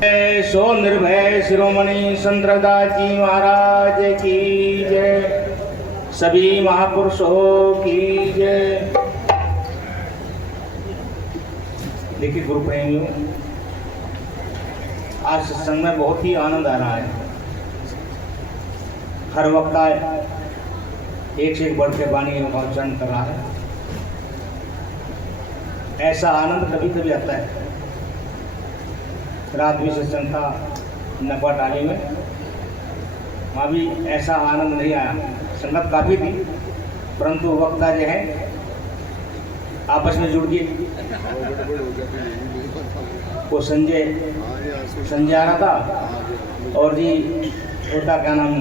सो निर्भय शिरोमणि संतदास जी महाराज की जय। सभी महापुरुषों की जय। देखिए गुरु प्रेमियों, आज सत्संग में बहुत ही आनंद आ रहा है। हर वक्त एक से एक बढ़ के वाणी का उच्चारण कर रहा है। ऐसा आनंद कभी कभी आता है। रात भी सत्संग था नकवा टाली में, वहाँ भी ऐसा आनंद नहीं आया। संगत काफ़ी थी, परंतु वक्ता जो है आपस में जुड़ गए। वो संजय आ रहा था और जी होता क्या नाम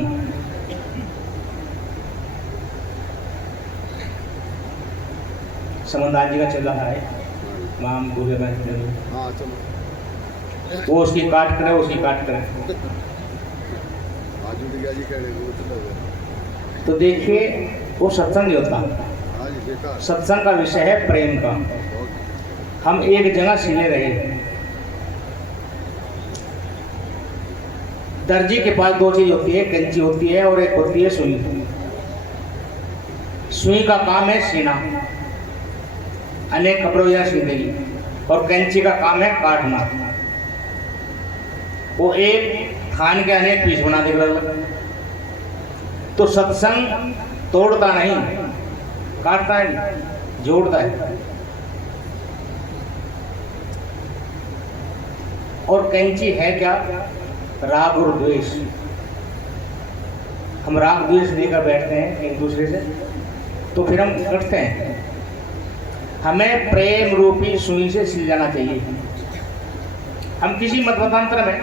समंदार जी का चल रहा है, वहाँ भूले में वो उसकी काट करे, उसकी काट करे। तो देखिए वो सत्संग नहीं होता। सत्संग का विषय है प्रेम का। हम एक जगह सिले रहे। दर्जी के पास दो चीज होती है, कैंची होती है और एक होती है सुई। सुई का काम है सीना, अनेक कपड़ों या सी देगी, और कैंची का काम है काटना। वो एक थान के अनेक पीस बना देगा। तो सत्संग तोड़ता नहीं, काटता है, जोड़ता है। और कैंची है क्या? राग और द्वेष। हम राग द्वेष लेकर बैठते हैं एक दूसरे से, तो फिर हम कटते हैं। हमें प्रेम रूपी सुई से सिल जाना चाहिए। हम किसी मत मतांतर में,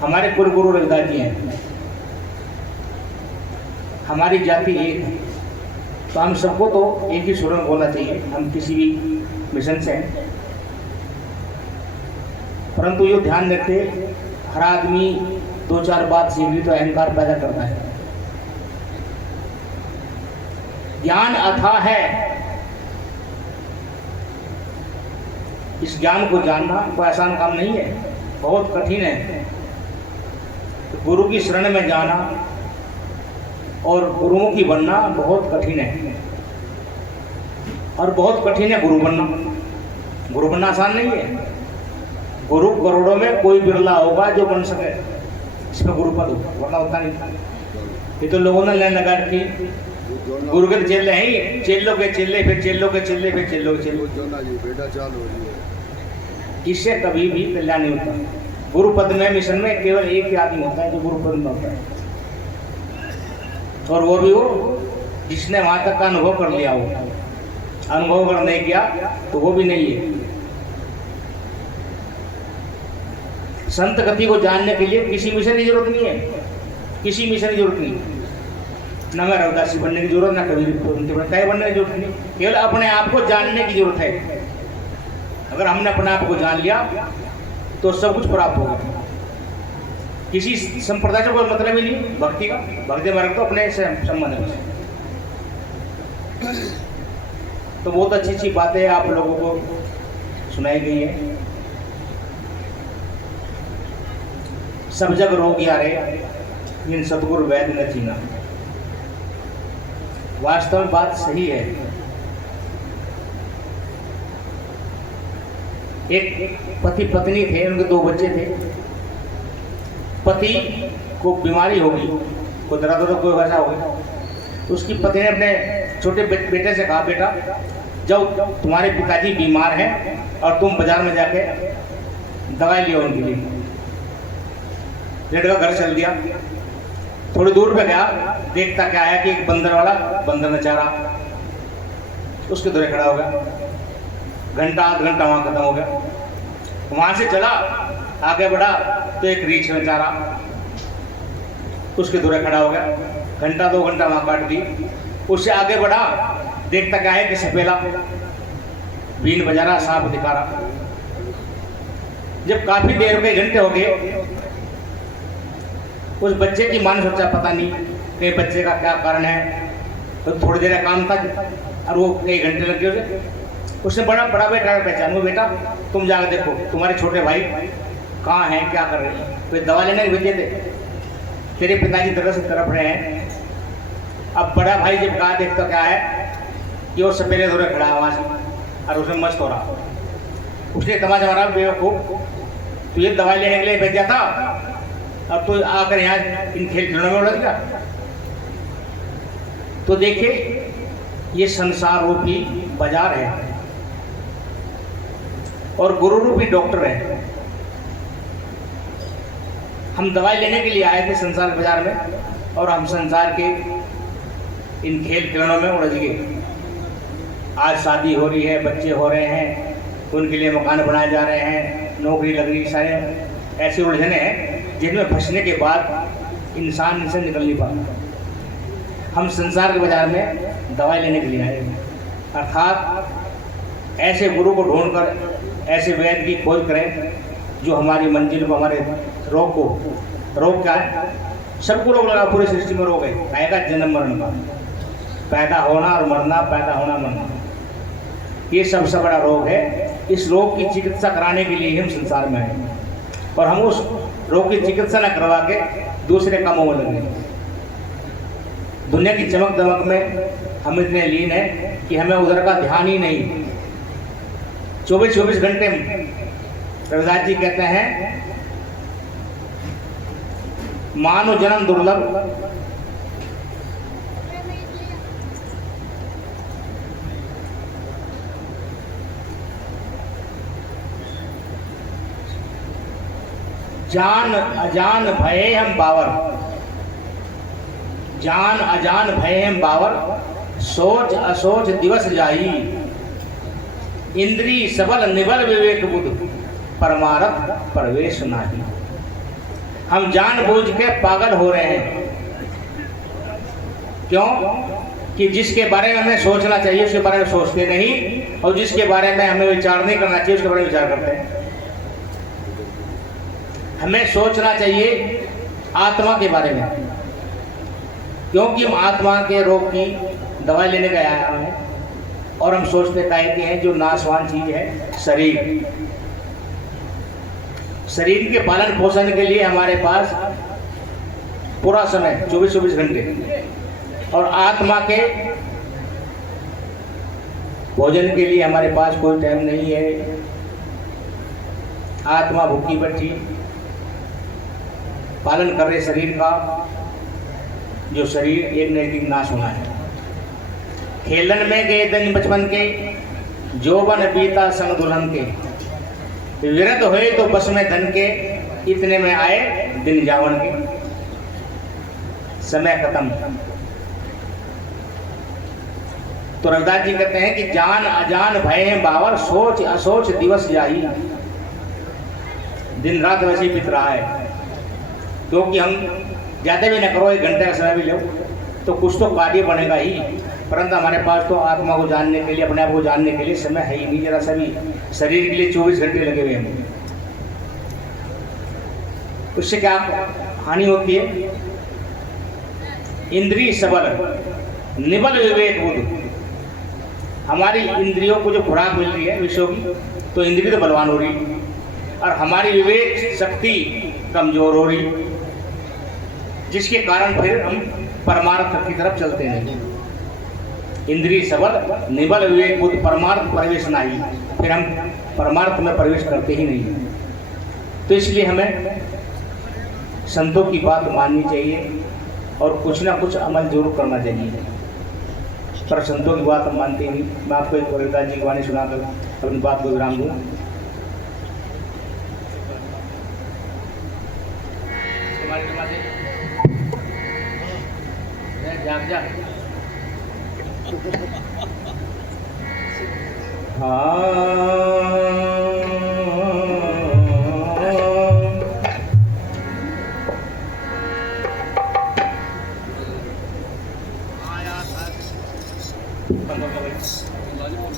हमारे कुल गुरु रविदास जी हैं, हमारी जाति एक है, तो हम सबको तो एक ही सुर में बोलना चाहिए। हम किसी भी मिशन से हैं, परंतु ये ध्यान रखते हर आदमी दो चार बात सीख ली तो अहंकार पैदा करता है। ज्ञान अथाह है, इस ज्ञान को जानना कोई आसान काम नहीं है, बहुत कठिन है। तो गुरु की शरण में जाना और गुरुओं की बनना बहुत कठिन है, और बहुत कठिन है गुरु बनना। गुरु बनना आसान नहीं है। गुरु करोड़ों में कोई बिरला होगा जो बन सके इसमें गुरु पद हो, वरना होता नहीं। ये तो लोगों ने लाइन लगा रखी, गुरु के चेले हैं, चेलों के चेले, फिर चेलों के चेले, फिर चेलों के चेले। इससे कभी भी कल्याण नहीं होता। गुरु पद में मिशन में केवल एक ही आदमी होता है जो गुरु पद में होता है, और वो भी वो जिसने वहां तक का अनुभव कर लिया हो। अनुभव अगर नहीं किया तो वो भी नहीं है। संत गति को जानने के लिए किसी मिशन की जरूरत नहीं है, किसी मिशन की जरूरत नहीं। न मैं रविदासी बनने की जरूरत, ना कभी बनने की जरूरत नहीं। केवल अपने आप को जानने की जरूरत है। अगर हमने अपने आप को जान लिया तो सब कुछ प्राप्त होगा। किसी संप्रदाय से कोई मतलब ही नहीं भक्ति का। भक्ति मार्ग तो अपने से संबंध है। तो बहुत अच्छी अच्छी बातें आप लोगों को सुनाई गई है। सब जग रोग यारे, इन सतगुरु वैद्य न चीना। वास्तव में बात सही है। एक पति पत्नी थे, उनके दो बच्चे थे। पति को बीमारी होगी, कोई दर्द कोई वैसा हो गया। उसकी पत्नी ने अपने छोटे बेटे से कहा, बेटा जब तुम्हारे पिताजी बीमार हैं और तुम बाजार में जाके दवाई लियो उनके लिए। लड़का घर चल दिया। थोड़ी दूर पे गया, देखता क्या है कि एक बंदर वाला बंदर नचारा उसके दूर खड़ा हो गया। घंटा आध घंटा वहां खत्म हो गया। वहां से चला, आगे बढ़ा तो एक रीछ नचारा उसके दूर खड़ा हो गया। घंटा दो घंटा वहां काट दी। उससे आगे बढ़ा, देखता क्या है कि सपेला बीन बजा रहा, सांप दिखा रहा। जब काफी देर में घंटे हो गए, उस बच्चे की मां ने सोचा पता नहीं कि बच्चे का क्या कारण है। तो थोड़ी देर का काम था और वो कई घंटे लग गए उसे। उसने बड़ा बेटा पहचान, वो बेटा तुम जाकर देखो, तुम्हारे छोटे भाई कहाँ हैं, क्या कर रहे हैं, कोई दवा लेने के भेजे थे, तेरे पिताजी तरफ रहे हैं। अब बड़ा भाई जब कहा देखता क्या है कि वो सपेरे धोरे खड़ा है वहाँ से और उसमें मस्त हो रहा, उसने तमाशा मारा, बेवकूफ तो ये दवाई लेने के लिए भेजा था, अब तो आकर यहाँ इन खेल खिलौनों में उलझ गया। तो देखिए ये संसार रूपी बाजार है और गुरु रूपी डॉक्टर है। हम दवाई लेने के लिए आए थे संसार बाजार में और हम संसार के इन खेल खिलौनों में उलझ गए। आज शादी हो रही है, बच्चे हो रहे हैं, उनके लिए मकान बनाए जा रहे हैं, नौकरी लग रही, सारे ऐसे उलझने हैं जिनमें फंसने के बाद इंसान इनसे निकल नहीं पाता। हम संसार के बाजार में दवाई लेने के लिए आए, अर्थात ऐसे गुरु को ढूंढकर ऐसे वैद्य की खोज करें जो हमारी मंजिल को, हमारे रोग को, रोग क्या है, सबको रोग लगा, पूरी सृष्टि में रोग है, आएगा जन्म मरण का, पैदा होना और मरना, पैदा होना मरना, ये सबसे बड़ा रोग है। इस रोग की चिकित्सा कराने के लिए हम संसार में आए और हम उस रोग की चिकित्सा न करवा के दूसरे कामों में लगे। दुनिया की चमक दमक में हम इतने लीन हैं कि हमें उधर का ध्यान ही नहीं। 24-24 घंटे रविदास जी कहते हैं मानव जन्म दुर्लभ, जान अजान भये हम बावर, जान अजान भये हम बावर, सोच असोच दिवस जाई, इंद्री सबल निबल विवेक बुध, परमारथ प्रवेश नाही। हम जानबूझ के पागल हो रहे हैं, क्यों कि जिसके बारे में हमें सोचना चाहिए उसके बारे में सोचते नहीं, और जिसके बारे में हमें विचार नहीं करना चाहिए उसके बारे में विचार करते हैं। हमें सोचना चाहिए आत्मा के बारे में, क्योंकि हम आत्मा के रोग की दवाई लेने गए आए हैं और हम सोचते कहते हैं जो नाशवान चीज है शरीर। शरीर के पालन पोषण के लिए हमारे पास पूरा समय 24-24 घंटे, और आत्मा के भोजन के लिए हमारे पास कोई टाइम नहीं है। आत्मा भूखी बैठी पालन कर रहे शरीर का, जो शरीर एक न एक दिन नाश होना है। खेलन में गए दिन बचपन के, जोबन बीता संग दुल्हन के, विरत हुए तो बस में धन के, इतने में आए दिन जावन के, समय खत्म। तो रविदास जी कहते हैं कि जान अजान भय हैं बावर, सोच असोच दिवस जाही। दिन रात वैसे ही बीत रहा है, क्योंकि हम ज़्यादा भी न करो, 1 घंटे का समय भी लो तो कुछ तो कार्य बनेगा ही, परंतु हमारे पास तो आत्मा को जानने के लिए, अपने आप को जानने के लिए समय है ही नहीं जरा सा भी। शरीर के लिए 24 घंटे लगे हुए हैं, उससे क्या हानि होती है? इंद्रिय सबल निबल विवेक बुध, हमारी इंद्रियों को जो खुराक मिल रही है विषयों की, तो इंद्रिय तो बलवान हो रही और हमारी विवेक शक्ति कमजोर हो रही, जिसके कारण फिर हम परमार्थ की तरफ चलते नहीं। इंद्रिय सबल निबल विवेक बुध, परमार्थ प्रवेश नहीं, फिर हम परमार्थ में प्रवेश करते ही नहीं। तो इसलिए हमें संतों की बात माननी चाहिए और कुछ ना कुछ अमल जरूर करना चाहिए, पर संतों की बात हम मानते ही नहीं। मैं आपको एक रविदास जी की वाणी सुनाकर अपनी बात को विराम दूँ।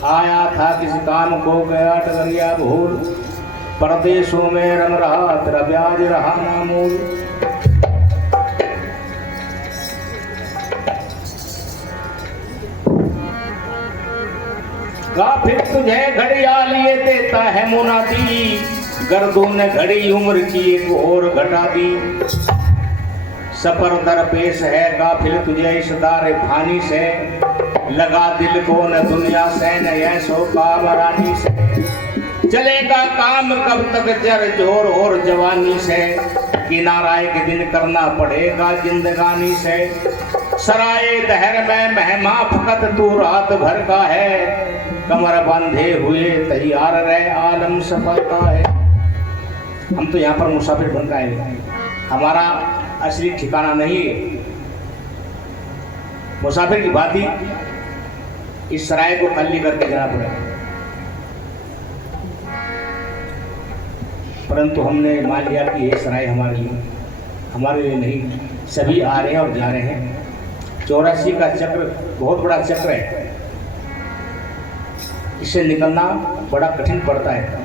आया था किसी काम को गया टगरिया भूल, परदेशों में रम रहा तेरा ब्याज रहा नामूल। फिर तुझे घड़िया लिए देता है मुनादी, गर्दून ने घड़ी उम्र की एक और घटा दी, सफर दरपेश है काफिल तुझे इस दार फानी से, लगा दिल को न दुनिया से न ऐसो काम रानी से, चलेगा काम कब तक जर जोर और जवानी से, किनारा एक दिन करना पड़ेगा जिंदगानी से, सराय दहर में मेहमा फकत तू रात भर का है, कमर बांधे हुए तैयार रहे आलम सफलता है। हम तो यहाँ पर मुसाफिर बन आए हैं, हमारा असली ठिकाना नहीं है। मुसाफिर की बात ही इस सराय को खाली करके जाना पड़ेगा, परंतु हमने मान लिया कि ये सराय हमारे लिए नहीं, सभी आ रहे हैं और जा रहे हैं। 84 का चक्र बहुत बड़ा चक्र है, इससे निकलना बड़ा कठिन पड़ता है।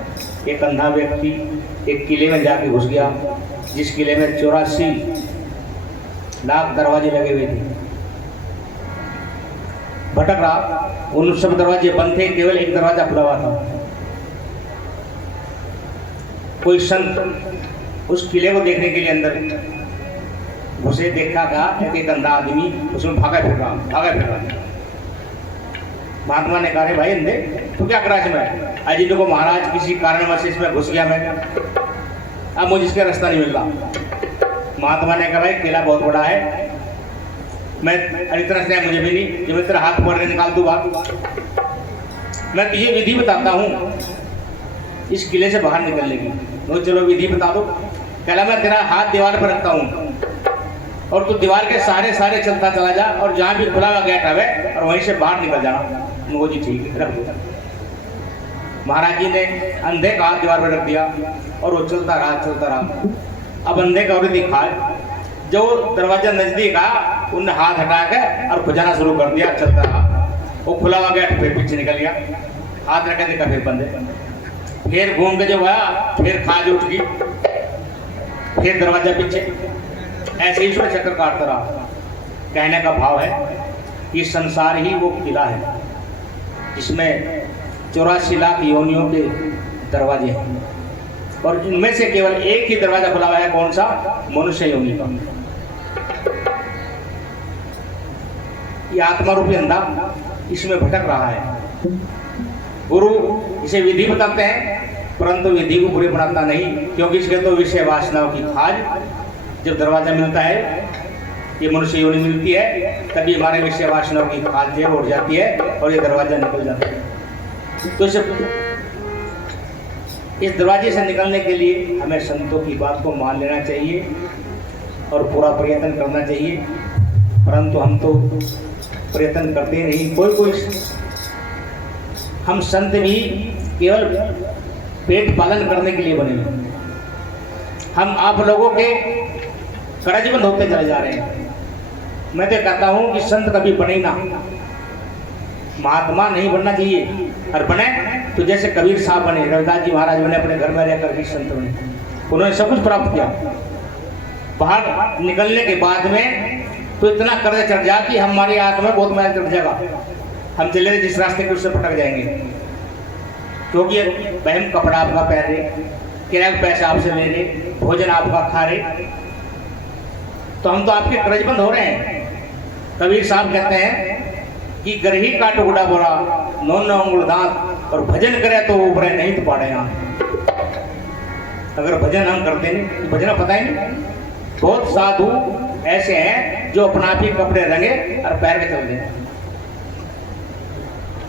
एक अंधा व्यक्ति एक किले में जाके घुस गया, जिस किले में 84 लाख दरवाजे लगे हुए थे, भटक रहा, उन सब दरवाजे बंद थे, केवल एक दरवाजा खुला हुआ था। कोई संत उस किले को देखने के लिए अंदर घुसे, देखा था एक अंधा आदमी उसमें भागा फिर रहा। महात्मा ने कहा, भाई अंधे तो क्या करा इसमें? अजी देखो महाराज, किसी कारणवश इसमें घुस गया मैं, अब मुझे इसका रास्ता नहीं मिल रहा। महात्मा ने कहा, भाई किला बहुत बड़ा है, मैं इतना से मुझे भी नहीं, जब मैं तेरा हाथ पकड़ के निकाल दूँ बात, मैं तुझे विधि बताता हूँ इस किले से बाहर निकलने की। तो चलो विधि बता दो। कहला, मैं तेरा हाथ दीवार पर रखता हूँ और तू दीवार के सहारे चलता चला जा, और जहाँ भी खुला हुआ गेट है और वहीं से बाहर निकल जाना। वो जी ठीक है, रख दो। महाराज जी ने अंधे का हाथ दीवार पर रख दिया और वो चलता रहा। अब अंधे का और दिखा, जो दरवाजा नजदीक आया उनने हाथ हटा के और खुजाना शुरू कर दिया, चलता रहा। वो खुला हुआ गेट फिर पीछे निकल गया, हाथ रखे देखा फिर बंद है, फिर घूम के जब आया फिर खाज उठ गई, फिर दरवाजा पीछे, ऐसे ही उसमें चक्कर काटता रहा। कहने का भाव है कि संसार ही वो किला है जिसमें 84 लाख योनियों के दरवाजे हैं, और इनमें से केवल एक ही दरवाजा खुला हुआ है। कौन सा? मनुष्य योनि का। ये आत्मा रूपी अंधा इसमें भटक रहा है। गुरु इसे विधि बताते हैं, परंतु विधि को बुरी बनाता नहीं, क्योंकि इसके तो विषय वासनाओं की खाज जब दरवाजा मिलता है, ये मनुष्य योनि मिलती है, तभी हमारे विषय वासनाओं की खाद उड़ जाती है और ये दरवाजा निकल जाता है। तो इस दरवाजे से निकलने के लिए हमें संतों की बात को मान लेना चाहिए और पूरा प्रयत्न करना चाहिए, परंतु हम तो प्रयत्न करते नहीं। कोई हम संत भी केवल पेट पालन करने के लिए बने, हम आप लोगों के कर्जबंद होते चले जा रहे हैं। मैं तो कहता हूं कि संत कभी बने ना, महात्मा नहीं बनना चाहिए, और बने तो जैसे कबीर साहब बने, रविदास जी महाराज बने, अपने घर में रहकर भी संत बने, उन्होंने सब कुछ प्राप्त किया। बाहर निकलने के बाद में तो इतना कर्ज चढ़ जा कि हमारी आत्मा में बहुत मेहनत चढ़ जाएगा, हम चले रहे जिस रास्ते के उससे भटक जाएंगे, क्योंकि बहन कपड़ा आपका पहन रहे, किराए का पैसा आपसे ले रहे, भोजन आपका खा रहे, तो हम तो आपके कर्जबंद हो रहे हैं। कबीर साहब कहते हैं कि गरही का टुकड़ा बोरा, 9 अंगुल दांत, और भजन करे तो उभरे नहीं तो पाड़े यहाँ। अगर भजन हम करते नहीं तो भजन पता ही नहीं। बहुत साधु ऐसे हैं जो अपना आप ही कपड़े रंगे और पैर के चल दें,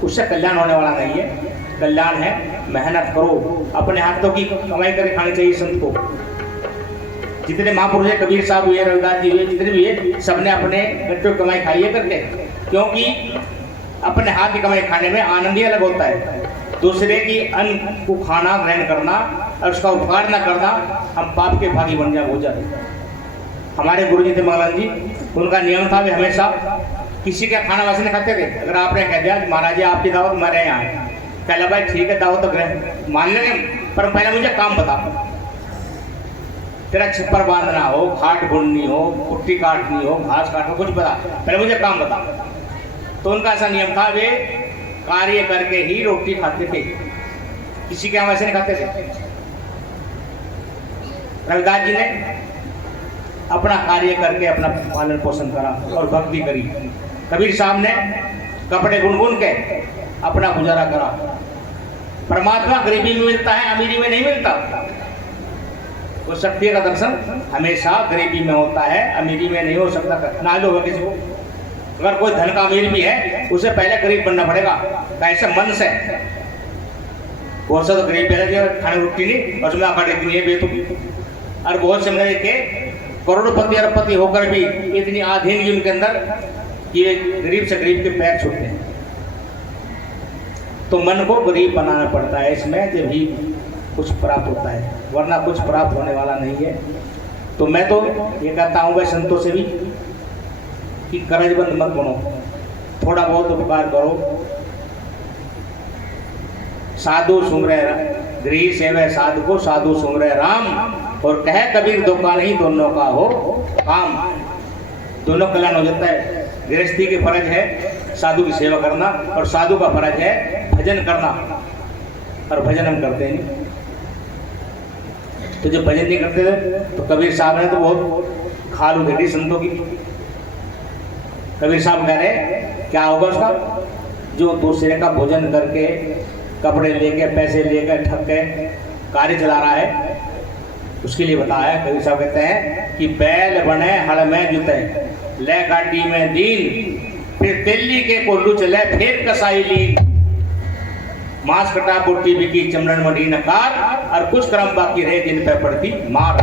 उससे कल्याण होने वाला नहीं है। कल्याण है मेहनत करो, अपने हाथों की कमाई करके खानी चाहिए। संत को जितने महापुरुष है, कबीर साहब हुए, रविदास जी हुए, जितने भी है, सबने अपने गट्टों की कमाई खाई है करके, क्योंकि अपने हाथ की कमाई खाने में आनंद ही अलग होता है। दूसरे की अन्न को खाना, ग्रहण करना और उसका उपकार न करना, हम पाप के भागी बन जाए हो जाते। हमारे गुरु जी थे मंगलानंद जी, उनका नियम था वे हमेशा किसी का खाना वैसे नहीं खाते थे। अगर आपने कह दिया महाराज जी आपकी दावत मेरे यहाँ है, कहला भाई ठीक है दावत तो ग्रहण मान लेंगे, पर पहले मुझे काम बता, तेरा छप्पर बांधना हो, खाट बुननी हो, कुट्टी काटनी हो, घास काटना, कुछ बता, पहले मुझे काम बता। तो उनका ऐसा नियम था, वे कार्य करके ही रोटी खाते थे, किसी के यहाँ वैसे नहीं खाते थे। रविदास जी ने अपना कार्य करके अपना पालन पोषण करा और भक्ति करी। कबीर साहब ने कपड़े गुनगुन के अपना गुजारा करा। परमात्मा गरीबी में मिलता है, अमीरी में नहीं मिलता। वो शक्ति का दर्शन हमेशा गरीबी में होता है, अमीरी में नहीं हो सकता। ना लो किसी को, अगर कोई धन का अमीर भी है उसे पहले गरीब बनना पड़ेगा। कैसे मन से बहुत सा तो गरीब पहले खाने रोटी नहीं और उसमें आकर इतनी है बेतुकी। और बहुत से मैंने देखे करोड़पति अरबपति होकर भी इतनी आधीनगी उनके अंदर कि गरीब से गरीब के पैर छूटते हैं। तो मन को गरीब बनाना पड़ता है इसमें, जब भी कुछ प्राप्त होता है, वरना कुछ प्राप्त होने वाला नहीं है। तो मैं तो ये कहता हूँ भाई संतों से भी कि कर्जबंद मत बनो, थोड़ा बहुत उपकार करो। साधु सुमरे गृह सेवे साधु को, साधु सुमरे राम, और कहे कबीर दो का नहीं दोनों का हो काम। दोनों कल्याण हो जाता है। गृहस्थी की फर्ज है साधु की सेवा करना, और साधु का फर्ज है भजन करना, और भजन हम करते नहीं। तो जब भजन नहीं करते थे तो कबीर साहब ने तो बहुत खाल उधेड़ी संतों की। कबीर साहब कह रहे क्या होगा उसका, जो दूसरे का भोजन करके कपड़े लेके पैसे लेके ठग के कार्य चला रहा है, उसके लिए बताया। कबीर साहब कहते हैं कि बैल बने हड़ में जुते, ले गाड़ी में दीन, फिर दिल्ली के कोल्लू चले फिर कसाई ली। मांस कटा बोटी बिकी चमड़न मढ़ी नकार, और कुछ क्रम बाकी रहे जिन पे पड़ती मार।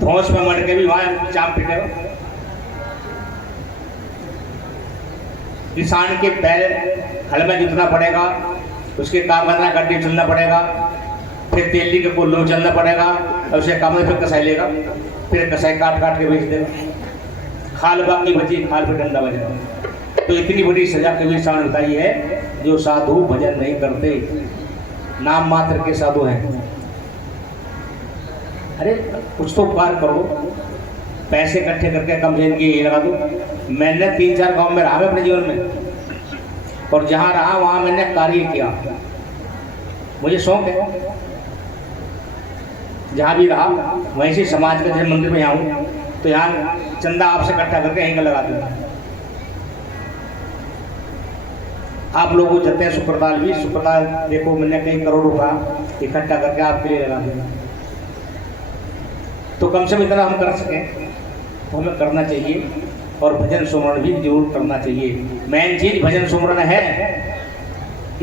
धौंस में मर के भी वहां चाम पिटेगा। किसान के पैर हल में जुतना पड़ेगा, उसके काम करना गड्ढे चलना पड़ेगा, फिर दिल्ली के कोल्लू चलना पड़ेगा, और उसे काम में फिर कसाई लेगा, फिर कसाई काट काट के बेच देगा। खाल बाकी बची, खाल पे डंडा बजेगा। तो इतनी बड़ी सजा कबीर साहब ने बताई है। जो साधु भजन नहीं करते, नाम मात्र के साधु हैं। अरे कुछ तो उपकार करो, पैसे इकट्ठे करके कम से इनकी ये लगा दो। मैंने 3-4 गांव में रहा है अपने जीवन में, और जहाँ रहा वहाँ मैंने कार्य किया। मुझे शौक है, जहाँ भी रहा वहीं से समाज के जैसे मंदिर में आऊँ तो यहाँ चंदा आपसे इकट्ठा करके यहीं का लगा दूँगा। आप लोगों को जते हैं सुप्रताल भी, सुप्रताल देखो मैंने कई करोड़ रुपया इकट्ठा करके आपके लिए लगा दिया। तो कम से कम इतना हम कर सकें तो हमें करना चाहिए, और भजन सुमरण भी जरूर करना चाहिए। मेन चीज भजन सुमरण है।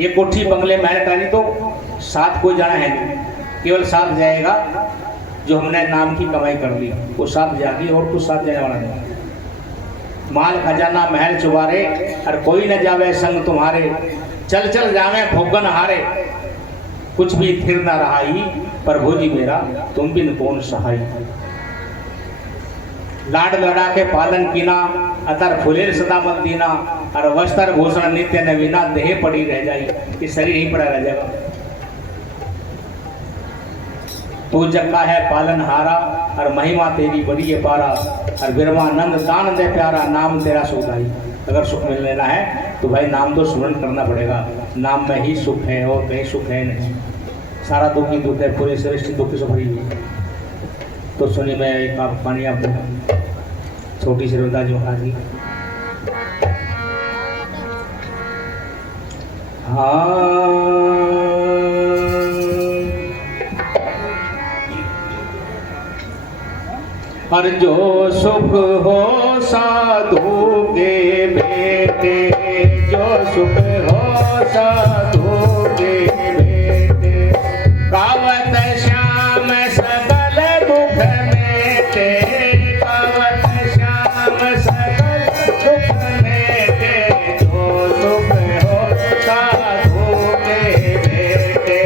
ये कोठी बंगले मेहनतानी तो साथ कोई जाना है नहीं, केवल साथ जाएगा जो हमने नाम की कमाई कर ली, वो साथ जाएगी, और कुछ साथ जाने वाला नहीं। माल खजाना महल चुबारे, और कोई न जावे संग तुम्हारे, चल चल जावे भोगन हारे, कुछ भी फिर न रहाई, प्रभु जी मेरा तुम बिन कौन सहाई। लाड लड़ा के पालन कीना, अतर फुलेर सदा मत दीना, और वस्त्र भूषण नित्य नवीना, देह पड़ी रह जाई, ये शरीर ही पड़ा रह जाएगा। तू जग्गा है पालन हारा, और महिमा तेरी बड़ी है पारा, और बिरमानंद दान दे प्यारा, नाम तेरा सुखाई। अगर सुख मिल लेना है तो भाई नाम तो स्मरण करना पड़ेगा। नाम में ही सुख है और कहीं सुख है नहीं। सारा दुख ही दुख है, पूरी सृष्टि दुख से भरी हुई। तो सुनिए मैं एक आप कहानी आपको छोटी सी रविदास जी महाराज की। और जो सुख हो साधु के बेटे, जो सुख हो साधु के बेटे, गावत श्याम सकल दुख मेटे, गावत श्याम सकल दुख मेटे, जो सुख हो साधु के बेटे,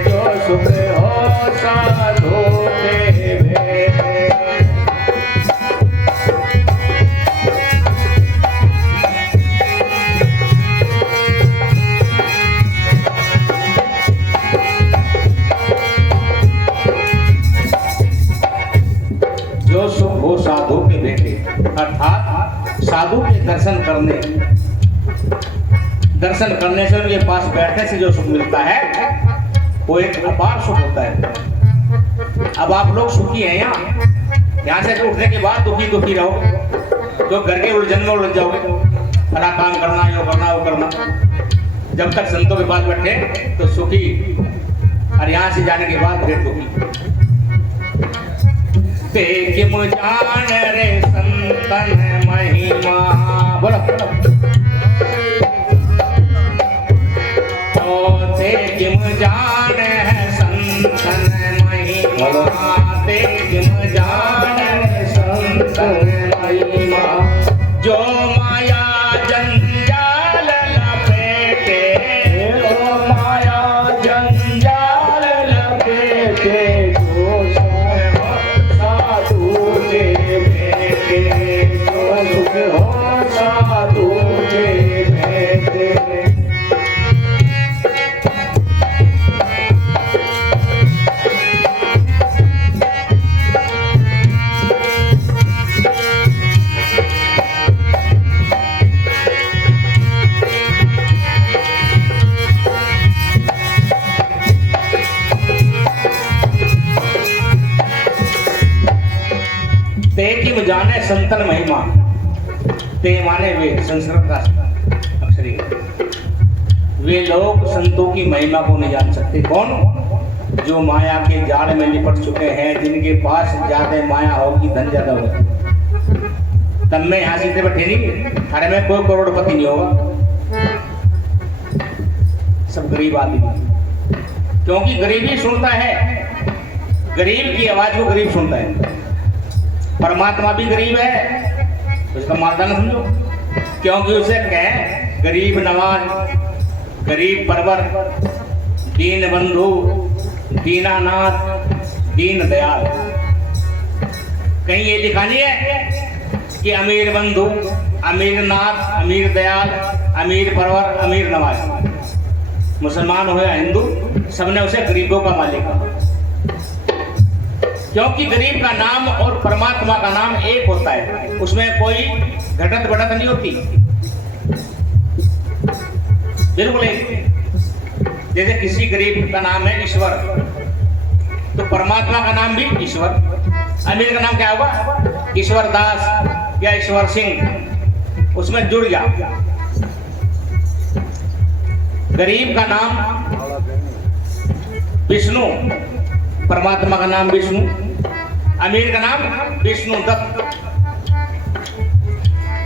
जो सुख हो साधु के बेटे। साधु के बेटे, अर्थात साधु के दर्शन करने से उनके पास बैठने से जो सुख मिलता है वो एक अपार सुख होता है। अब आप लोग सुखी हैं यहाँ से उठने के बाद दुखी दुखी रहो, तो घर के उलझन में उलझ जाओगे, फला काम करना, यो करना, वो करना। जब तक संतों के पास बैठे तो सुखी, और यहाँ से जाने के बाद फिर दुखी। ते मुझान रे संतन महिमा, बोलो तो ते मुझान है संतन महिमा, ते मुझान है संतन महिमा, जो माया जंजाल लपेटे, जो माया जंजाल लपेटे, जो साधु के बेटे, जो सुख हो साधु के बेटे। ते की जाने संतन महिमा, ते माने वे, संस्कृत का अक्षरी, वे लोग संतों की महिमा को नहीं जान सकते। कौन? जो माया के जाल में लिपट चुके हैं, जिनके पास ज्यादा माया होगी, धन ज्यादा होगा। तब मैं यहाँ सीधे बैठे नहीं, अरे मैं कोई करोड़पति नहीं होगा, सब गरीब आदमी, क्योंकि गरीबी सुनता है, गरीब की आवाज को गरीब सुनता है। परमात्मा भी गरीब है, उसका माता न समझो, क्योंकि उसे कह गरीब नवाज, गरीब परवर, दीन बंधु, दीनानाथ, दीन दयाल। कहीं ये लिखा नहीं है कि अमीर बंधु, अमीर नाथ, अमीर दयाल, अमीर परवर, अमीर नवाज। मुसलमान हो या हिंदू, सबने उसे गरीबों का मालिक कहा, क्योंकि गरीब का नाम और परमात्मा का नाम एक होता है, उसमें कोई घटत बढ़त नहीं होती, बिल्कुल एक। जैसे किसी गरीब का नाम है ईश्वर, तो परमात्मा का नाम भी ईश्वर। अमीर का नाम क्या होगा? ईश्वर दास या ईश्वर सिंह, उसमें जुड़ जा। गरीब का नाम विष्णु, परमात्मा का नाम विष्णु, अमीर का नाम विष्णु दत्त।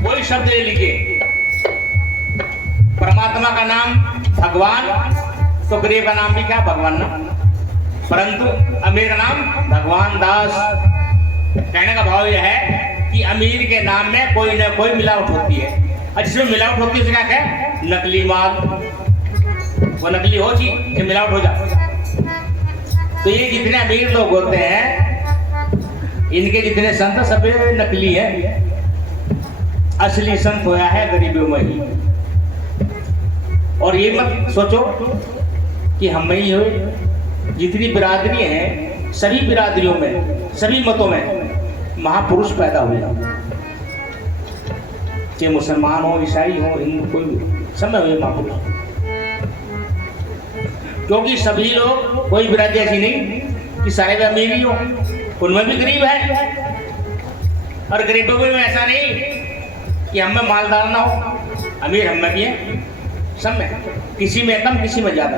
वही शब्द ले लीजिए, परमात्मा का नाम भगवान, तो गरीब का नाम भी क्या? भगवान ना, परंतु अमीर का नाम भगवान दास। कहने का भाव यह है कि अमीर के नाम में कोई ना कोई मिलावट होती है, और जिसमें मिलावट होती है उसे क्या कहे? नकली माल। वो नकली हो जी, मिलावट हो जाए। तो ये जितने अमीर लोग होते हैं, इनके जितने संत सब नकली हैं, असली संत होया है गरीबों में ही। और ये मत सोचो कि हम ही हो, जितनी बिरादरी हैं, सभी बिरादरियों में, सभी मतों में महापुरुष पैदा हुए, चाहे मुसलमान हो, ईसाई हो, हिंदू, कोई भी, सब में हुए महापुरुष। क्योंकि सभी लोग, कोई बिरादरी ऐसी नहीं कि सारे भी अमीर ही हो, उनमें भी गरीब है, और गरीबों में ऐसा नहीं कि हम में मालदार ना हो, अमीर हम में भी है, सब में, किसी में कम, किसी में ज्यादा,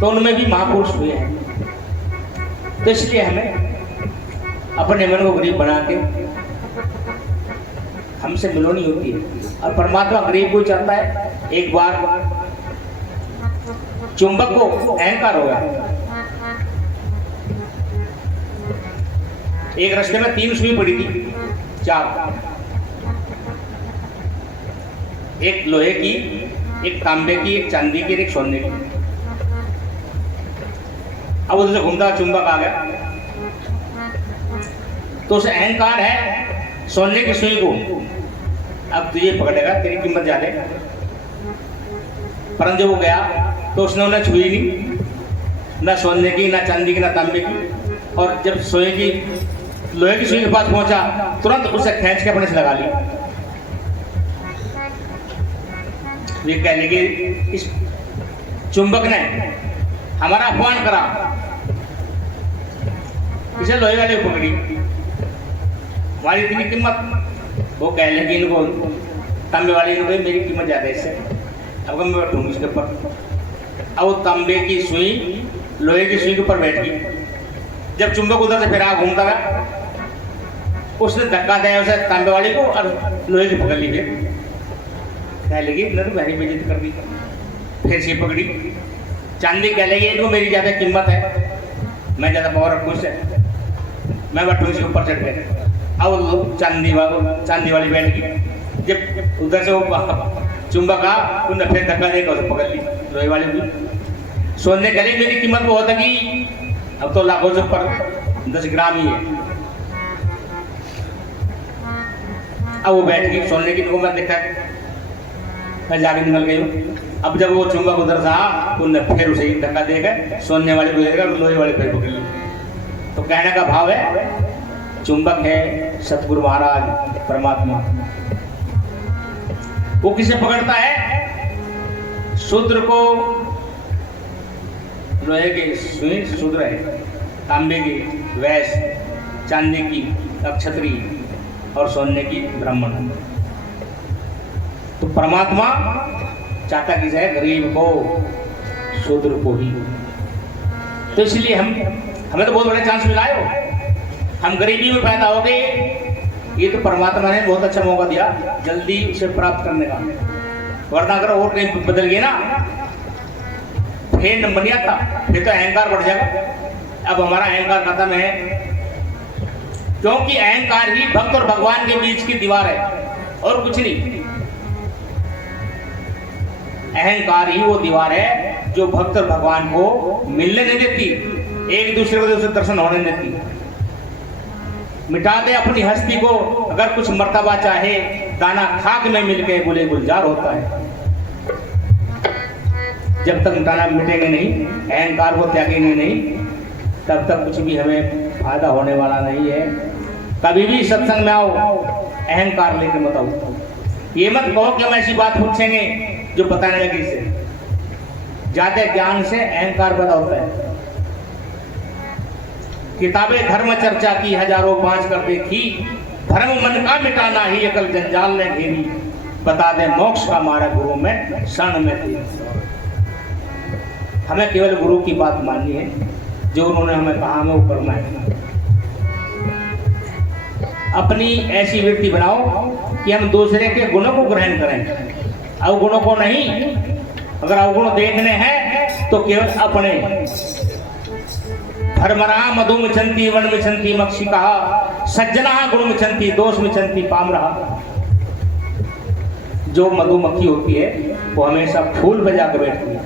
तो उनमें भी महापुरुष हुए हैं। तो इसलिए हमें अपने मन को गरीब बना के हमसे मिलोनी होती है, और परमात्मा गरीब को चाहता है। एक बार चुंबक को अहंकार हो गया, एक रास्ते में 3 सुई पड़ी थी, 4, एक लोहे की, एक तांबे की, एक चांदी की, एक सोने की। अब उधर से घूमता चुंबक आ गया, तो उसे अहंकार है सोने की सुई को, अब तुझे पकड़ेगा, तेरी कीमत ज्यादा है। परंतु जब वो गया तो उसने उन्हें छुई नहीं, ना सोने की, ना चांदी की, ना तांबे की। और जब सोए की लोहे की सुई के पास पहुंचा, तुरंत उसे खींच के अपने से लगा लिया। ये कहने की इस चुंबक ने हमारा अपमान करा, इसे लोहे वाले को पकड़ी, हमारी इतनी कीमत, वो कह लगी इनको तांबे वाले ने, भाई मेरी कीमत ज़्यादा है इससे, अब मैं बैठूंगी इसके ऊपर। अब वो तांबे की सुई लोहे की सुई के ऊपर बैठ गई। जब चुंबक उधर से फिरा घूमता गया, उसने धक्का दिया उसे तांबे वाली को और लोहे की पकड़ ली। फिर कह लगी इतने तो मेरी बेइज्जती कर दी। फिर से पकड़ी, चांदी कह लगी इनको मेरी ज़्यादा कीमत है, मैं ज़्यादा पावर रखूँ इससे, मैं बैठूँ इसके ऊपर चढ़ के। अब चांदी वाली बैठ गई। जब उधर से वो चुंबक आ, उन्होंने फिर धक्का देकर उसे पकड़ ली लोहे वाली भी। सोने कह रही मेरी कीमत बहुत है, अब तो लाखों से ऊपर 10 ग्राम ही है। अब वो बैठ गई, सोने की कीमत देखा, मैं जाके निकल गई हूँ। अब जब वो चुंबक उधर से आ, उन्होंने फिर उसे धक्का देकर सोने वाले को देगा, लोहे वाले फिर पकड़ ली। तो कहने का भाव है चुंबक है सतगुरु महाराज परमात्मा, वो किसे पकड़ता है? शूद्र को लोहे की सुई शूद्र है, तांबे की वैश्य, चांदी की क्षत्रिय और सोने की ब्राह्मण। तो परमात्मा चाहता किसे है? गरीब को, शूद्र को ही। तो इसलिए हमें तो बहुत बड़े चांस मिला है, हम गरीबी में पैदा हो गए, ये तो परमात्मा ने बहुत अच्छा मौका दिया जल्दी उसे प्राप्त करने का। वरना अगर और कहीं बदल गए ना, फिर नंबर नहीं आता, फिर तो अहंकार बढ़ जाएगा। अब हमारा अहंकार खत्म है, क्योंकि अहंकार ही भक्त और भगवान के बीच की दीवार है और कुछ नहीं। अहंकार ही वो दीवार है जो भक्त और भगवान को मिलने नहीं देती, एक दूसरे को दर्शन होने नहीं देती। मिटा दे अपनी हस्ती को, अगर कुछ मर्तबा चाहे, दाना खाक में मिलके गुले गुलजार होता है। जब तक मिटाना मिटेंगे नहीं, अहंकार को त्यागेंगे नहीं, तब तक कुछ भी हमें फायदा होने वाला नहीं है। कभी भी सत्संग में आओ, अहंकार लेकर मत आओ। ये मत कहो कि हम ऐसी बात पूछेंगे जो बताने लगे से। ज्यादा ज्ञान से अहंकार पैदा होता है। किताबें धर्म चर्चा की हजारों पांच कर देखी, धर्म मन का मिटाना ही अकल जंजाल ने घेरी, बता दे मोक्ष का मार्ग गुरु में शरण में थी। हमें केवल गुरु की बात माननी है, जो उन्होंने हमें कहा हमें वो करना है। अपनी ऐसी वृत्ति बनाओ कि हम दूसरे के गुणों को ग्रहण करें, अवगुणों को नहीं। अगर अवगुण देखने हैं तो केवल अपने। धर्मरा मधु मिछंती वन मिछंती मक्षी कहा, सज्जना गुण मिछंती दोष मिछंती पाम रहा। जो मधुमक्खी होती है वो हमेशा फूल पे जाकर बैठती है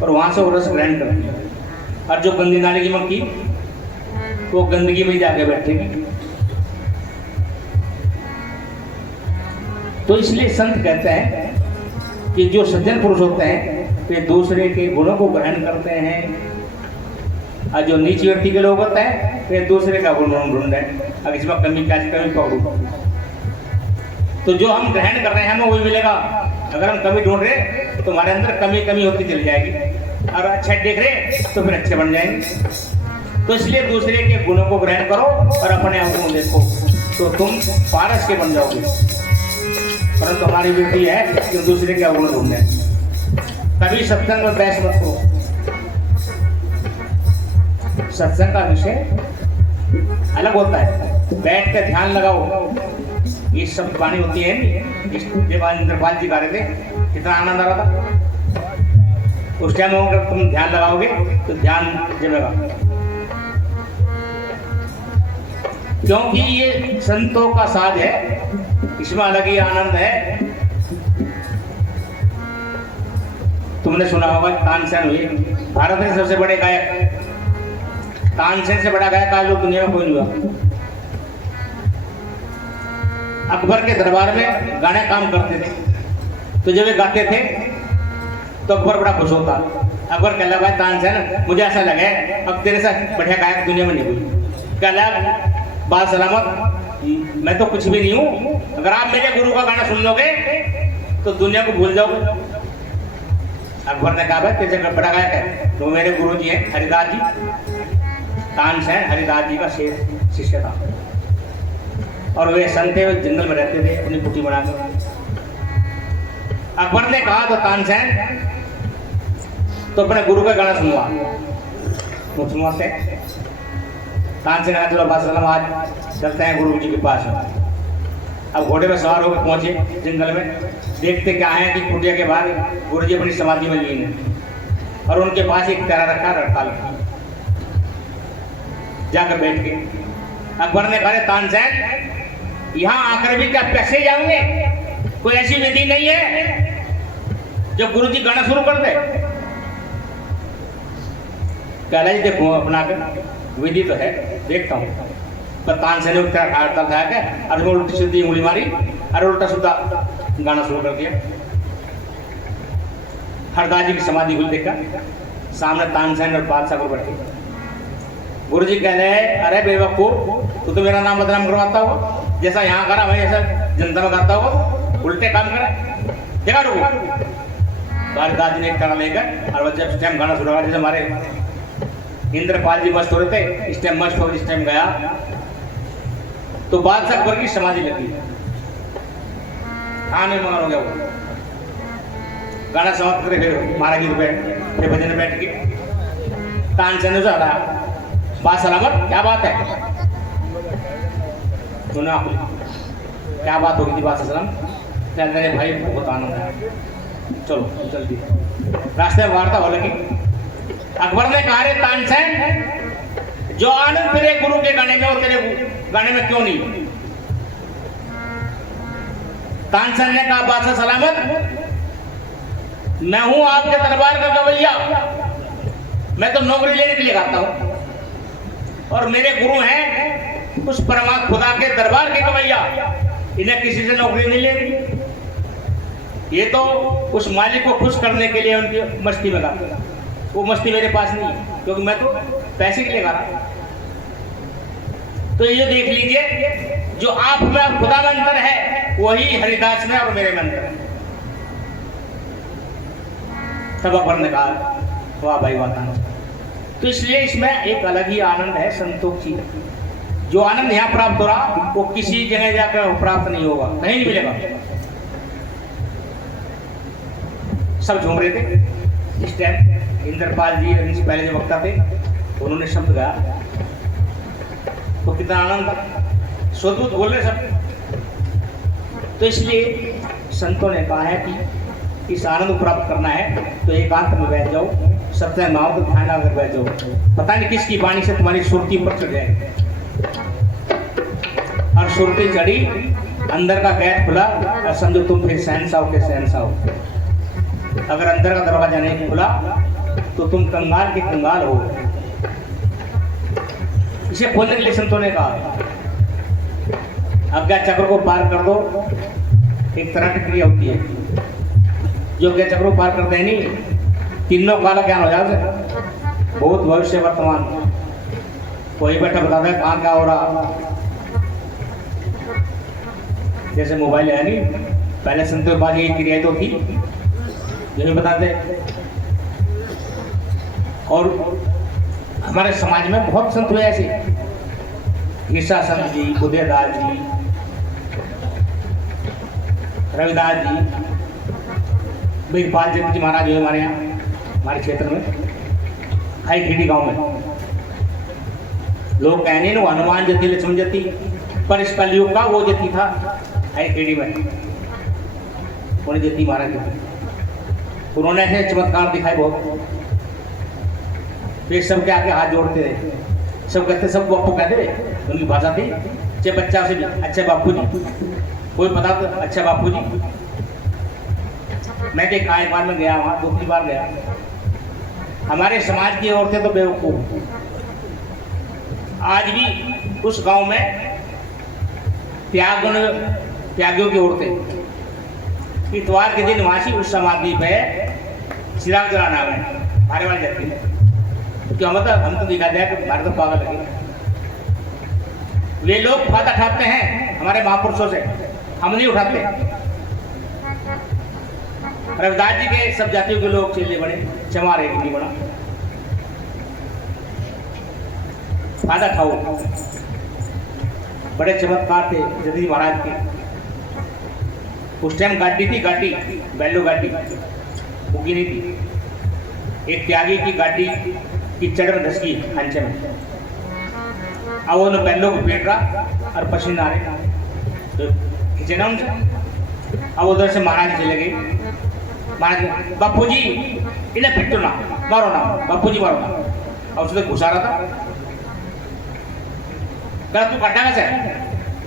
और वहां से वो रस ग्रहण करती है, और जो गंदी नाली की मक्खी वो गंदगी में जाके बैठेगी। तो इसलिए संत कहते हैं कि जो सज्जन पुरुष होते हैं वे दूसरे के गुणों को ग्रहण करते हैं, और जो नीच व्यक्ति के लोग होते हैं वे दूसरे का गुण ढूंढ रहे हैं, अब इसमें कमी क्या कमी पकड़ो। तो जो हम ग्रहण कर रहे हैं हमें वही मिलेगा। अगर हम कमी ढूंढ रहे तो तुम्हारे अंदर कमी कमी होती चली जाएगी, और अच्छा देख रहे तो फिर अच्छे बन जाएंगे। तो इसलिए दूसरे के गुणों को ग्रहण करो और अपने अवगुण देखो, तो तुम पारस के बन जाओगे। परंतु हमारी वृत्ति है कि दूसरे के अवगुण ढूंढने। कभी सत्संग में बहस मत करो। सत्संग का विषय अलग होता है, बैठ कर ध्यान लगाओ। ये सब वाणी होती है, इंद्रपाल जी गा रहे थे, कितना आनंद आ रहा था। उस टाइम अगर तुम ध्यान लगाओगे तो ध्यान जमेगा, क्योंकि ये संतों का साज है, इसमें अलग ही आनंद है। तुमने सुना होगा तानसेन हुए भारत के सबसे बड़े गायक। तानसेन से बड़ा गायक आज लोग दुनिया में कोई नहीं हुआ। अकबर के दरबार में गाने काम करते थे, तो जब वे गाते थे तो अकबर बड़ा खुश होता। अकबर कहला भाई तानसेन, मुझे ऐसा लगे अब तेरे से बढ़िया गायक दुनिया में नहीं हुई। कहला बात सलामत, मैं तो कुछ भी नहीं हूँ, अगर आप मेरे गुरु का गाना सुन लोगे तो दुनिया को भूल जाओगे। अकबर ने कहा भाई तेरे से बड़ा गायक है, तो मेरे गुरु जी हैं हरिदास जी। तानसेन हरिदास जी का शिष्य था और वे संत थे, जंगल में रहते थे अपनी कुटी बनाकर। अकबर ने कहा तो तानसेन तो अपने गुरु का गाना सुनवा, वो सुनवाते हैं। तानसेन कहा चलो बादशाह आज चलते हैं गुरु जी के पास। अब घोड़े में सवार होकर पहुंचे जंगल में, देखते क्या है कि कुटिया के बाहर गुरु जी अपनी समाधि में लीन है और उनके पास एक प्यारा रखा रड़ताल जाकर बैठ के। अकबर ने कहा तानसेन यहाँ आकर भी क्या पैसे जाओगे? कोई ऐसी विधि नहीं है जब गुरु जी गाना शुरू कर दे। कहला जी देखो अपना कर विधि तो है, देखता हूँ। पर तानसेन ने उठता था क्या, अरे वो उल्टी सीधी उंगली मारी, अरे उल्टा सीधा गाना शुरू कर दिया। हरदास जी की समाधि खुल देखा, सामने तानसेन और बादशाह को बैठे। गुरु जी कह रहे अरे बेवकूफ, तू तो मेरा नाम बदनाम करवाता हो, जैसा यहाँ करा वही ऐसा जनता में करता हो, उल्टे काम करे देखा रुको। हरदास जी ने एक तरह लेकर और जब टाइम गाना शुरू हुआ, जैसे हमारे इंद्रपाल जी मस्त हो रहे थे, इस टाइम मस्त हो, इस टाइम गया तो बादशाह अकबर की समाधि लगी, खाने मगन हो गया वो। गाना समाप्त करे फिर महाराज जी फिर भजन बैठ के तानसेन ने रहा बात सलामत, क्या बात है? सुना क्या बात होगी थी बात सलाम? कहते हैं भाई बहुत आनंद है, चलो जल्दी। रास्ते में वार्ता हो लगी। अकबर ने कहा रे तानसेन, जो आनंद तेरे गुरु के गाने में और तेरे गाने में क्यों नहीं? तानसेन ने कहा बादशाह सलामत, मैं हूं आपके दरबार का गवैया, मैं तो नौकरी लेने के लिए गाता हूं और मेरे गुरु हैं उस परमात्मा खुदा के दरबार के गवैया, इन्हें किसी से नौकरी नहीं लेनी। ये तो उस मालिक को खुश करने के लिए उनकी मस्ती में गाता, वो मस्ती मेरे पास नहीं है क्योंकि मैं तो पैसे के लिए गा रहा। तो ये देख लीजिए, जो आप में खुदा में अंतर है वही हरिदास में और मेरे में अंतर है। तब अकबर ने कहा वाह भाई वाह। तो इसलिए इसमें एक अलग ही आनंद है संतों की। जो आनंद यहाँ प्राप्त हो रहा वो किसी जगह जाकर प्राप्त नहीं होगा, कहीं नहीं मिलेगा। सब झूम रहे थे इस टाइम। इंद्रपाल जी इनसे पहले जो वक्ता थे उन्होंने शब्द गाया तो कितना आनंद था, स्वदूत बोल रहे सब। तो इसलिए संतों ने कहा है कि इस आनंद को प्राप्त करना है तो एकांत में बैठ जाओ, सत्य नाव को ध्यान लगाकर बैठ जाओ। पता नहीं किसकी वाणी से तुम्हारी सुरती ऊपर चढ़ जाए, और सुरती चढ़ी, अंदर का गेट खुला और समझो तुम फिर शहंशाह के शहंशाह हो। अगर अंदर का दरवाजा नहीं खुला तो तुम कंगाल के कंगाल हो। इसे खोलने के लिए संतों ने कहा अज्ञा चक्र को पार कर दो। एक तरह की क्रिया होती है, जो अज्ञा चक्र को पार कर दे नहीं, तीनों काला ज्ञान हो जाता, भूत भविष्य वर्तमान। कोई बैठा बताता है कहाँ क्या हो रहा। जैसे मोबाइल है नहीं, पहले संतों के पास यही क्रिया तो थी, यही बताते। और हमारे समाज में बहुत संत हुए ऐसे, ईसा संत जी, बुद्धेदास जी, रविदास जी, बिरपाल जी महाराज हुए हमारे यहाँ, हमारे क्षेत्र में हाई खेड़ी गांव में। लोग कहने नो हनुमान जति लक्ष्मण जति, पर इस कलयुग का वो जति था हाई खेड़ी में, उन्हें जति महाराज जति। उन्होंने ऐसे चमत्कार दिखाए बहुत। फिर सबके आके हाथ जोड़ते रहे, सब कहते, सब बापू कहते रहे, उनकी भाषा थी। चाहे बच्चा से भी अच्छे बापू जी, कोई पता तो अच्छा बापू जी। मैं देखा एक बार में गया वहाँ, दूसरी बार गया। हमारे समाज की औरतें तो बेवकूफ, आज भी उस गांव में त्यागियों की औरतें इतवार के दिन वहां उस समाधि पे चिराग जलाना है, भारे वाले जाती है। क्यों हम तो दिखा दिया कि भारत तो पागल लगे। वे लोग फायदा उठाते हैं हमारे महापुरुषों से, हम नहीं उठाते। रविदास जी के सब जातियों के लोग चेले बने, चमार एक नहीं बना। फायदा ठाओ। बड़े चमत्कार थे जगदीश महाराज के। उस टाइम गाड़ी थी, गाड़ी बैलो गाड़ी उगी नहीं थी। एक त्यागी की गाड़ी की चढ़ में धसकी खांचे में। अब वो बैलो को पेट रहा और पसीना आ रहे तो खींचे ना उनसे। अब उधर से महाराज चले गए। महाराज बापू जी इन्हें पिटो ना, मारो ना, बापू जी मारो ना। और उसने घुसा रहा था। कहा तू काटना कैसे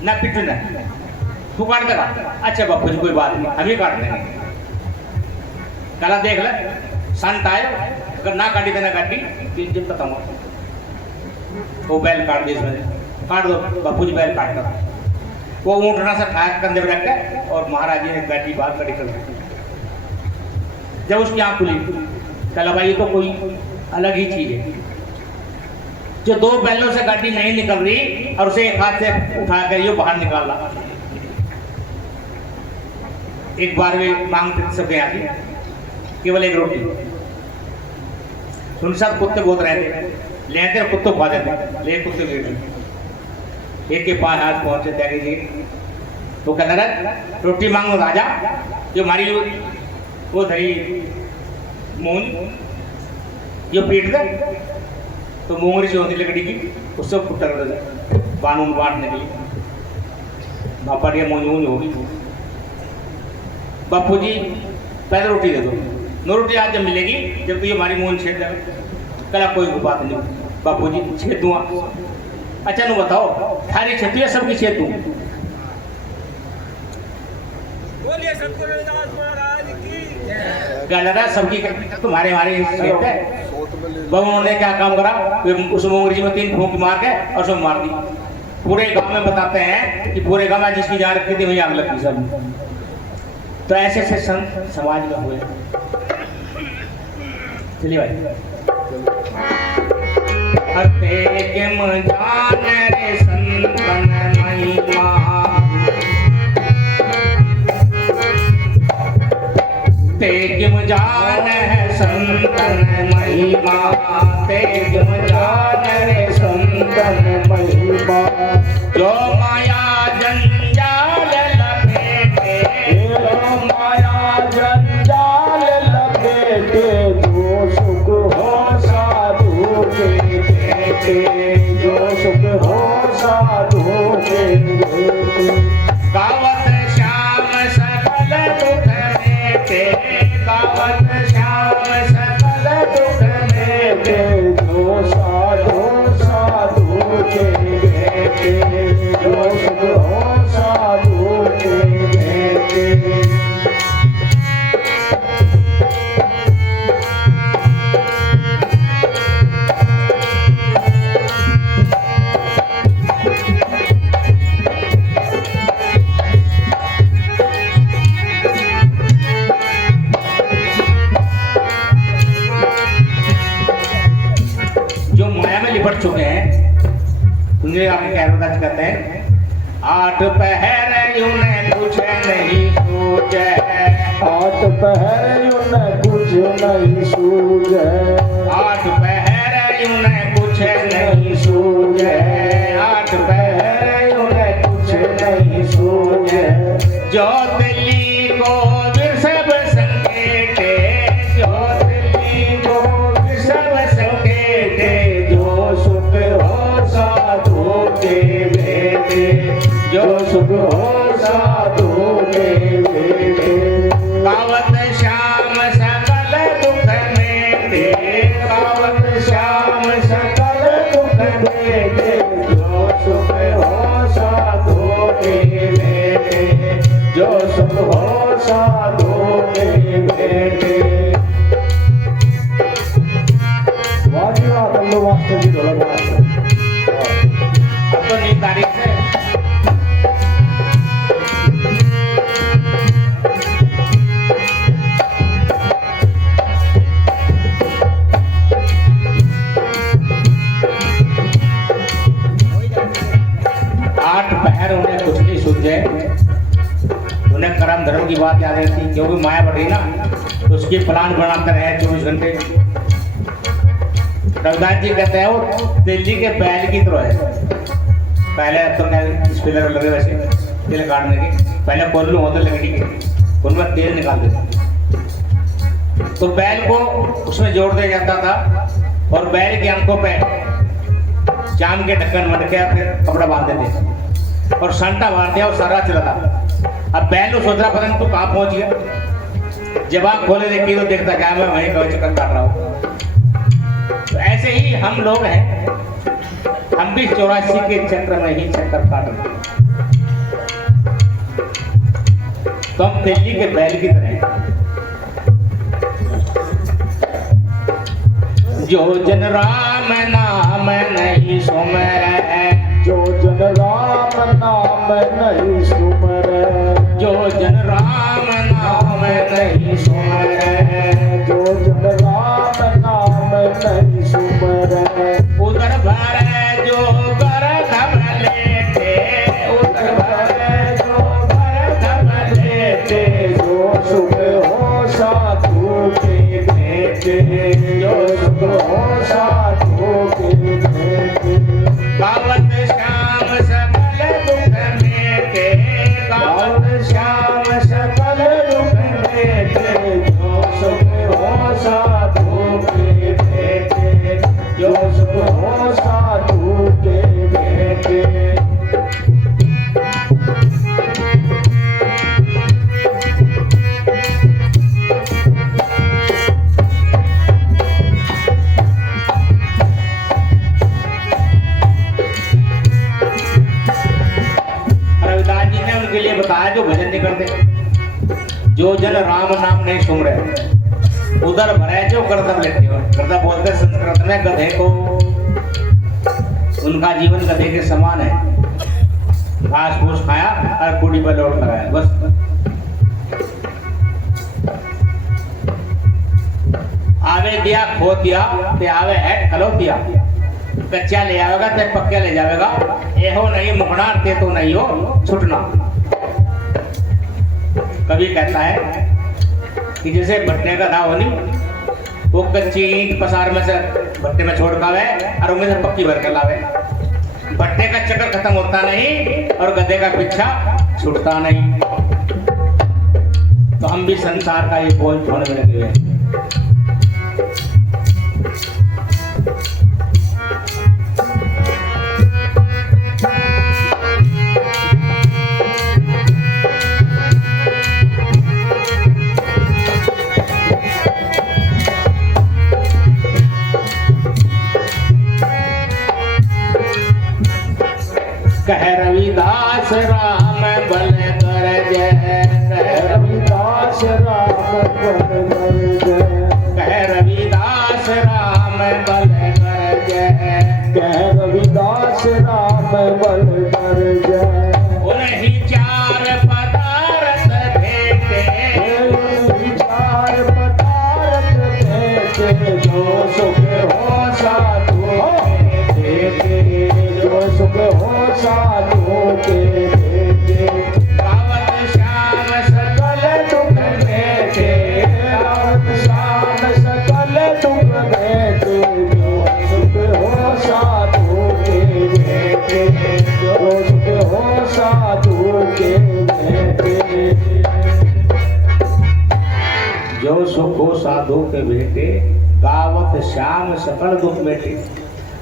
ना, पिटू ना, तू काट देगा। अच्छा बापू जी कोई बात नहीं, हम ही काट देंगे। कला देख ले संत आए, अगर ना काटी देना गाड़ी जब खत्म हो। वो बैल काट दी, इसमें काट दो बापू जी, बैल काट दो। वो ऊँटना सा खाया कंधे में रख के और महाराज जी ने गाड़ी बाहर खड़ी कर दी। जब उसकी आँख खुली, कहा भाई ये तो कोई अलग ही चीज है। जो दो बैलों से गाड़ी नहीं निकल रही और उसे एक हाथ से उठा कर ये बाहर निकाला। एक बार वे मांगते सबके यहाँ थी केवल एक रोटी। सुन साथ कुत्ते बहुत रहते, लेते और कुत्तों खा देते, ले कुत्ते गिर एक के पास हाथ पहुंचे त्यागी जी। तो कहता रहा रोटी मांगो राजा, जो हमारी वो धरी मून जो पीट दे तो मूंगरी से होती लकड़ी की उससे फुट्टा कर दे बानून बांटने के लिए। बापा ये मूंज होगी। बापू जी पहले रोटी दे दो, नो रोटी आज जब मिलेगी जब तो ये हमारी मूंज छेद देगा। कला कोई बात नहीं बापू जी छेद दूंगा। अच्छा नु बताओ थारी छेद या सबकी छेद दूं? बोलिए सतगुरु रविदास महाराज की क्या लगा सबकी तुम्हारे हमारे छेद है। बाबू ने क्या काम करा, उस मोंगरी में 3 फूंक मार के और सब मार दी। पूरे गांव में बताते हैं कि पूरे गांव में जिसकी जान रखती थी वही आग लगती सब। तो ऐसे ऐसे संत समाज में हुए। चलिए भाई तेगिम जान रे संतन महिमा, तेगिम जान है संतन महिमा, तेगिम जान रे संतन महिमा। जो माया जंजाल लपेटे, जो माया जंजाल लपेटे, जो सुख हो साधु के देते, जो सुख हो साधु के देते। गावत श्याम सकल दुख मेटे, गावत श्याम सकल दुख मेटे, जो साधु साधु के देते, जो सुख हो साधु के देते। जो माया में लिपट चुके हैं उन्हें आप कहते कहते हैं 8 पहर उन्हें कुछ नहीं सूझे, 8 पहर उन्हें कुछ नहीं सूझे, 8 पहर उन्हें कुछ नहीं सूझे, 8 पहर उन्हें कुछ नहीं सूझे। जो दिल्ली को विषभ संकेते, जो दिल्ली को विषभ संकेते, जो सुख हो साधु के भेदे, जो सुख हो साधु के भेदे। गावत श्याम सकल दुख मेटे, गावत श्याम सकल दुख मेटे, जो सुख हो साधु के भेदे, जो सुख हो साधु के भेदे। वाजिवा कल्लू मास्टर जी ढोलक मास्टर। अब तो नई तारीख है। 8 पहर उन्हें कुछ नहीं सूझे। उन्हें कर्म धर्म की बात याद रहती, क्योंकि माया बढ़ी ना तो उसके प्लान बनाते रहे 24 घंटे। रविदास जी कहते हैं वो दिल्ली के बैल की तरह है। पहले तो क्या स्पिलर लगे वैसे तेल काटने के, पहले कोल्लू होते लकड़ी के, उनमें तेल निकाल देते, तो बैल को उसमें जोड़ दिया जाता था और बैल की आंखों पे जाम के ढक्कन मट के फिर कपड़ा बांध देते और संटा मार दिया और सारा चला था। अब बैल को सोच रहा पता नहीं तू कहाँ पहुंच गया, जब आप खोले देखिए तो देखता क्या मैं वहीं का चक्कर काट रहा हूँ। तो ऐसे ही हम लोग हैं, हम भी 84 के चक्र में ही चक्कर काट रहे हैं। तो हम दिल्ली के बैल की तरह हैं। जो जन राम नाम नहीं सुमरे, जो जन राम नाम नहीं सुमरे, जो जन राम नाम नहीं सुमरे, जो जन राम नाम नहीं सुमरे, उधर भरे जो गर्दम लेते, उधर भरे जो गर्दम लेते, जो सुख हो साधु के भेंटे, जो सुख हो साधु के भेंटे, गावत श्याम सकल दुख मेटे, गावत श्याम सकल दुख भेंटे, जो सुख हो साधु के भेंटे, जो सुख हो साधु के भेंटे। रविदास जी ने उनके लिए बताया जो भजन नहीं करते, जो जन राम नाम नहीं सुन रहे, उधर भरे जो गर्दम लेते हो। गर्दम बोलते हैं संस्कृत में गधे को, उनका जीवन गधे के समान है, घास फूस खाया और कुड़ी पर लौट लगाया बस। आवे दिया खो दिया ते आवे है खलो दिया, कच्चा ले आवेगा ते पक्के ले जाएगा, ए हो नहीं मुकना ते तो नहीं हो छुटना। कभी कहता है कि जैसे भट्टे का दाव नहीं, वो कच्ची ईंट पसार में से भट्टे में छोड़ खावे और उनमें से पक्की भर कर लावे, भट्टे का चक्कर खत्म होता नहीं और गधे का पीछा छूटता नहीं। तो हम भी संसार का ये बोझ होने में लगे हुए हैं। कह रविदास राम बल कर जय, कह रविदास राम बल कर जय, कह रविदास राम बल कर जय, कह रविदास राम बल कर जय। उन्हीं चार पदार्थ भेटे, उन्हीं चार पदार्थ भेटे, जो सुख हो साधु के भेटे, जो सुख हो साधु के भेटे, गावत श्याम सकल दुख भेटे, गावत श्याम सकल दुख भेटे, जो सुख हो साधु के भेटे, जो सुख हो साधु के भेटे, जो सुख हो साधु के भेटे, गावत श्याम सकल दुख भेटे।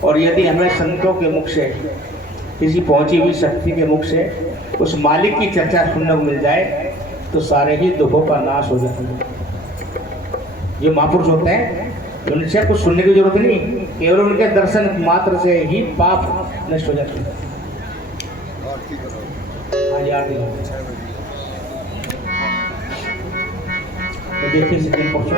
और यदि हमें संतों के मुख से, किसी पहुंची हुई शक्ति के मुख से उस मालिक की चर्चा सुनने को मिल जाए तो सारे ही दुखों का नाश हो जाता है। जो महापुरुष होते हैं उनसे कुछ सुनने की जरूरत नहीं, केवल उनके दर्शन मात्र से ही पाप नष्ट हो जाते हैं। तो देखिए सेकंड क्वेश्चन,